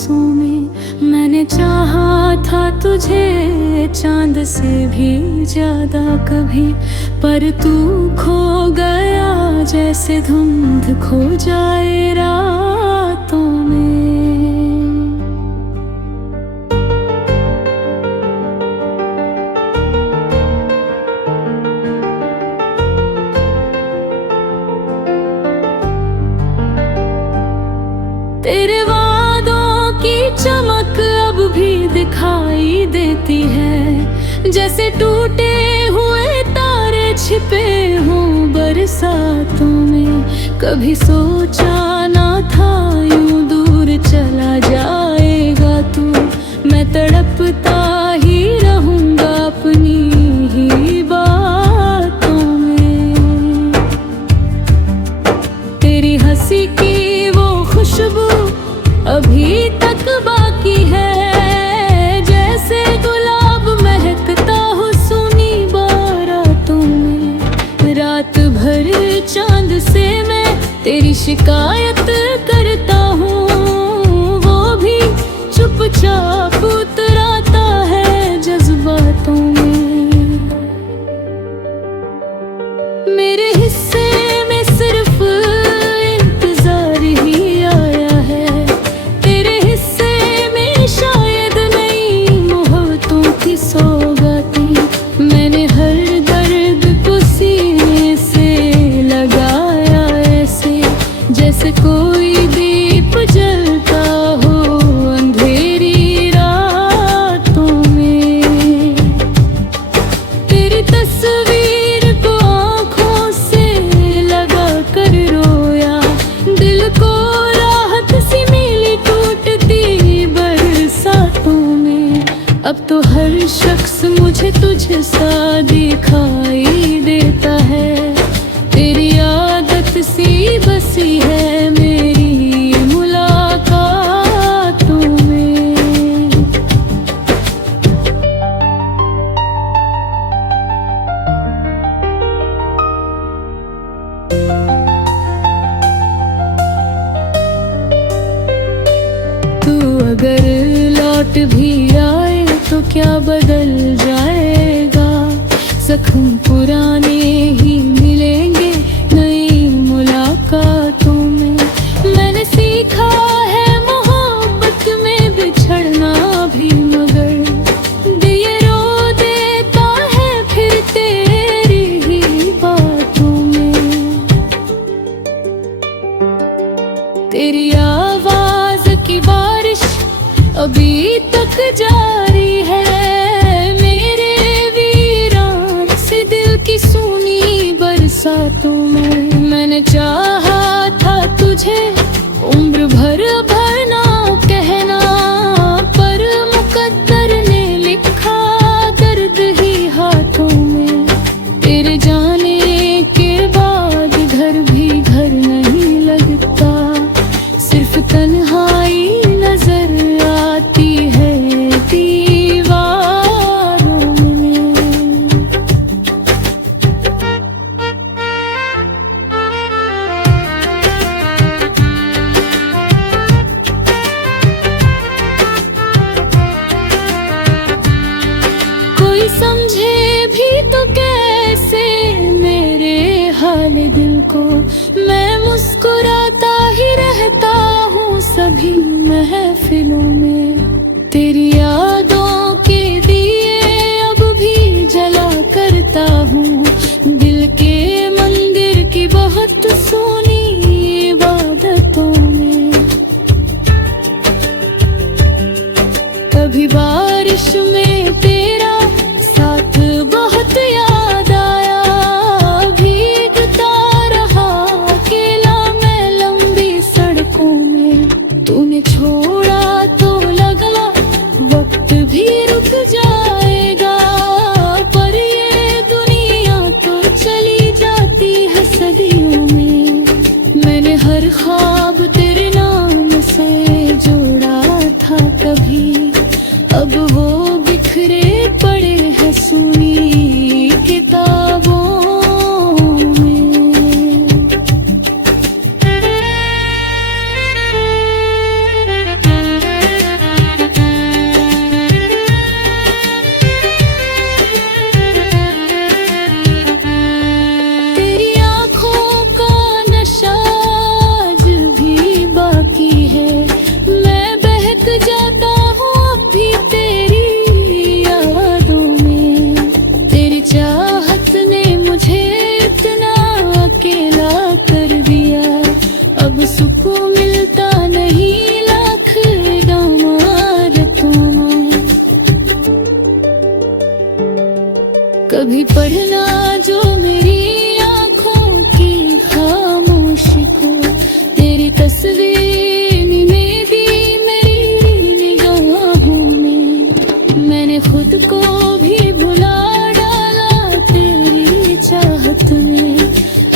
सांसों में। मैंने चाहा था तुझे चांद से भी ज्यादा कभी, पर तू खो गया जैसे धुंध खो जाए रातों में। तेरे वादों की चमक अब भी दिखाई देती है, जैसे टूटे हुए तारे छिपे हों बरसातों में। कभी सोचा ना था यूं दूर चला जाएगा तू, मैं तड़पता ही रहूंगा अपनी ही बातों में। तेरी हंसी की खुशबू अभी तक बाकी है, जैसे गुलाब महकता हो सुनी बारातों में। रात भर चांद से मैं तेरी शिकायत करता हूँ, वो भी चुपचाप उतराता है जज्बातों में। मेरे हिस्से में सिर्फ जैसे कोई दीप जलता हो अंधेरी रातों में। तेरी तस्वीर को आँखों से लगा कर रोया, दिल को राहत सी मिली टूटती बरसातों में। अब तो हर शख्स मुझे तुझ सा दिखाई देता है, तेरी आदत सी बसी है मेरी मुलाकातों में। तू अगर लौट भी आए तो क्या बदल जाएगा, जख्म पुराने ही मिलेंगे नई मुलाकातों में। मैंने सीखा है मोहब्बत में बिछड़ना भी, मगर दिए रो देता है फिर तेरी ही बातों में। तेरी आवाज की बारिश अभी तक जारी है, मेरे वीरान से दिल की सुनी बरसातों में। मैंने चाहा था तुझे उम्र भर भरना कहना, पर मुकद्दर ने लिखा दर्द ही हाथों में। तेरे जाने के बाद घर भी घर नहीं लगता, सिर्फ तन्हाई नजर आती है दीवारों में। कोई समझे भी तो कैसे मेरे हाल दिल को, मैं मुस्कुराता ही रहता हूँ सभी महफिलों में। तेरी यादों के दिए अब भी जला करता हूँ, दिल के मंदिर की बहुत सोनी इबादतों में। कभी बारिश में तेरा साथ बहुत याद आया, भीगता रहा अकेला मैं लंबी सड़कों में। तूने छोड़ा तो लगा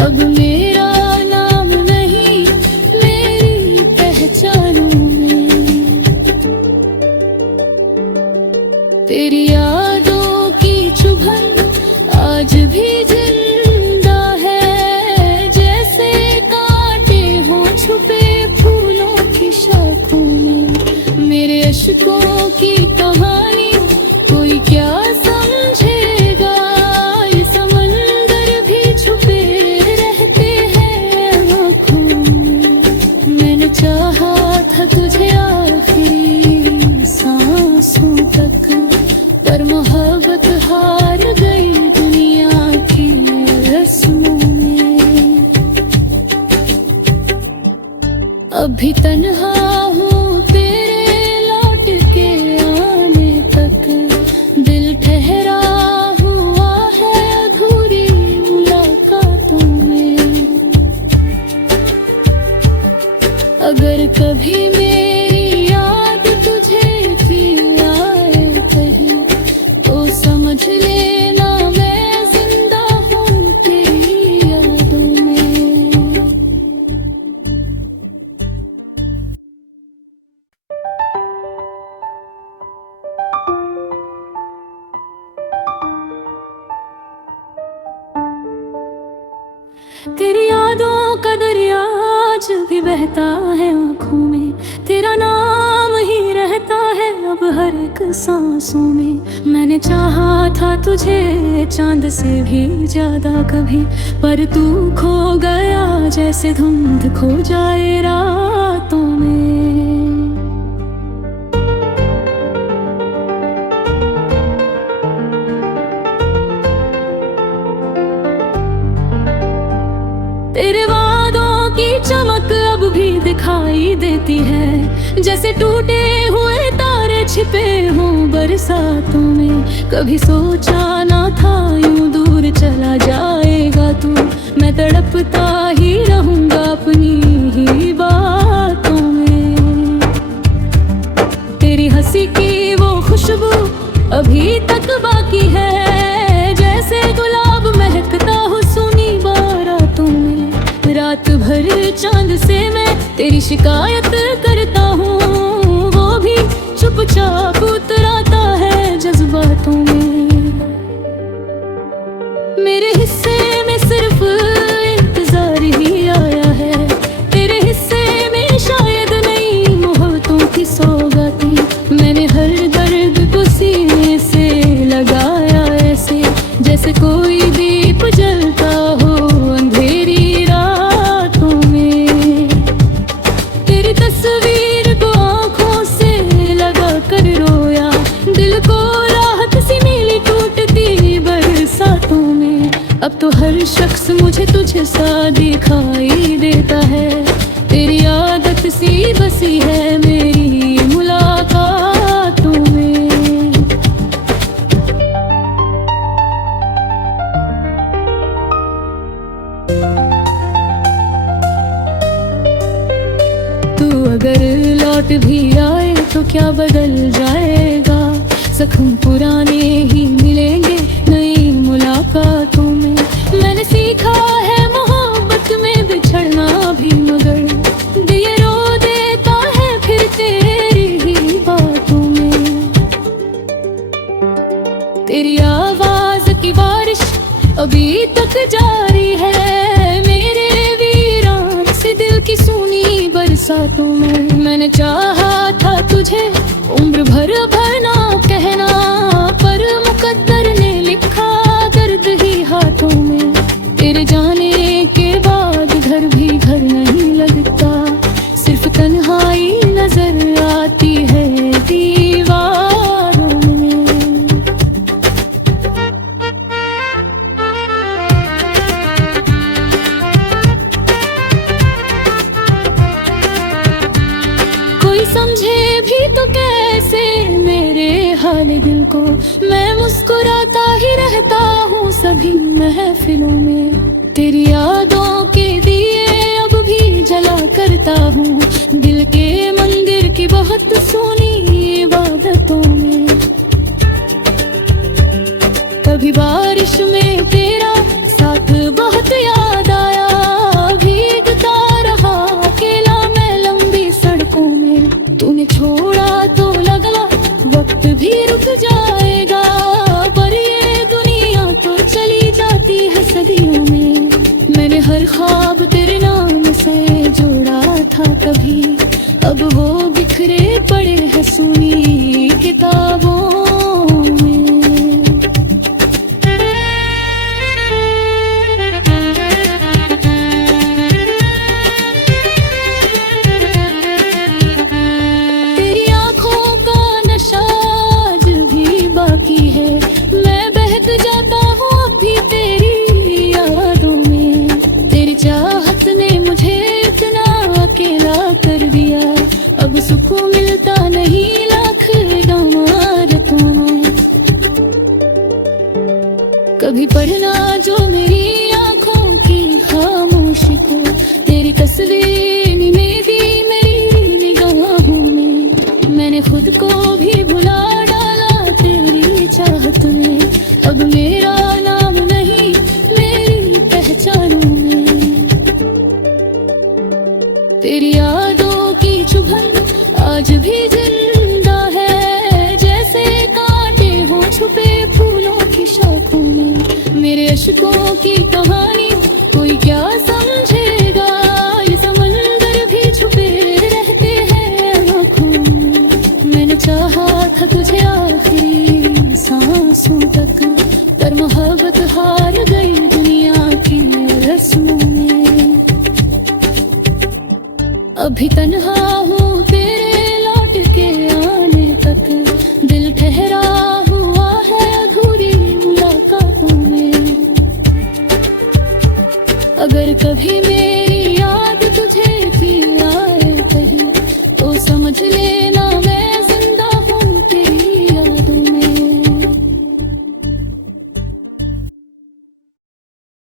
अब मेरा नाम नहीं मेरी पहचानों में। तेरी यादों की चुभन आज भी जिंदा है, जैसे कांटे हों छुपे फूलों की शाखों में। मेरे अश्कों की कहानी कोई क्या समझेगा, ये समंदर भी छुपे रहते हैं आँखों में। मैंने चाहा था तुझे आखिरी सांसों तक, पर मोहब्बत हार गई दुनिया की रस्मों में। अभी तन्हा हूँ तेरे लौट के आने तक, दिल ठहरा हुआ है अधूरी मुलाकातों में। अगर कभी मेरी याद तुझे भी आए कहीं, तो समझ लेना मैं जिंदा हूँ तेरी यादों में। तेरी यादों का दरिया आज भी बहता है आँखों में, तेरा नाम ही रहता है अब हर एक सांसों में। मैंने चाहा था तुझे चांद से भी ज्यादा कभी, पर तू खो गया जैसे धुंध खो जाए रातों में। तेरे वादों की चमक अब भी दिखाई देती है, जैसे टूटे हुए तारे छिपे हों बरसातों में। कभी सोचा ना था यूं दूर चला जाएगा तू, मैं तड़पता ही रहूंगा अपनी ही बातों में। तेरी हंसी की वो खुशबू अभी तक बाकी है, जैसे गुलाब महकता हो सुनी बारातों में। रात भर चांद से मैं तेरी शिकायत करता हूँ, वो भी चुपचाप उतराता है जज्बातों में। मेरे हिस्से में सिर्फ इंतजार ही आया है, तेरे हिस्से में शायद नई मोहब्बतों की सौगातें। मैंने हर दर्द को सीने से लगाया ऐसे, जैसे कोई दीप जलता हो अंधेरी रातों में। तेरी तस्वीर को आंखों से लगा कर रोया, दिल को राहत सी मिली टूटती बरसातों में। अब तो हर शख्स मुझे तुझ सा दिखाई देता है, तेरी आदत सी बसी है मेरी मुलाकातों में। तू अगर लौट भी आए तो क्या बदल जाएगा, जख्म पुराने ही मिलेंगे नई मुलाकातों में। मैंने सीखा है मोहब्बत में बिछड़ना भी, मगर दिल रो देता है फिर तेरी ही बातों में। तेरी आवाज की बारिश अभी तक जारी है मेरे वीरान से दिल की सूनी बरसातों में। मैंने चाहा था तुझे उम्र भर भरना कहना, पर मुकद्दर ने लिखा दर्द ही हाथों में। तेरे जाने के बाद घर भी घर नहीं लगता, सिर्फ तन्हाई नजर आती है दीवारों में। कोई समझे भी तो कैसे मेरे हाल दिल को, मैं मुस्कुराता ही रहता हूँ सभी महफिलों में। तेरी यादों के दिए अब भी जला करता हूँ दिल के मंदिर की बहुत सोनी इबादतों में। कभी बारिश में तेरा साथ बहुत याद आया, सुनी किताबों में। तेरी आंखों का नशा आज भी बाकी है, मैं बहक जाता हूँ अब भी तेरी यादों में। तेरी चाहत ने मुझे इतना अकेला कर दिया, अब सुकून मिलता नहीं लाख इमारतों में। कभी पढ़ना जो मेरी आंखों की खामोशी को, तेरी तस्वीर में भी मेरी निगाहों में। मैंने खुद को भी भुला डाला तेरी चाहत में, अब मेरा नाम नहीं मेरी पहचानों में। तेरी यादों की चुभन आज भी जिंदा है, जैसे कांटे हो छुपे फूलों की शाखों में। मेरे अश्कों की कहानी कोई क्या समझेगा, ये समंदर भी छुपे रहते हैं आँखों में। मैंने चाहा था तुझे आखिरी सांसों तक, पर मोहब्बत हार गई दुनिया की रस्मों में। अभी तन्हा हूँ तेरे लौट के आने तक, दिल ठहरा हुआ है अधूरी मुलाकातों में। अगर कभी मैं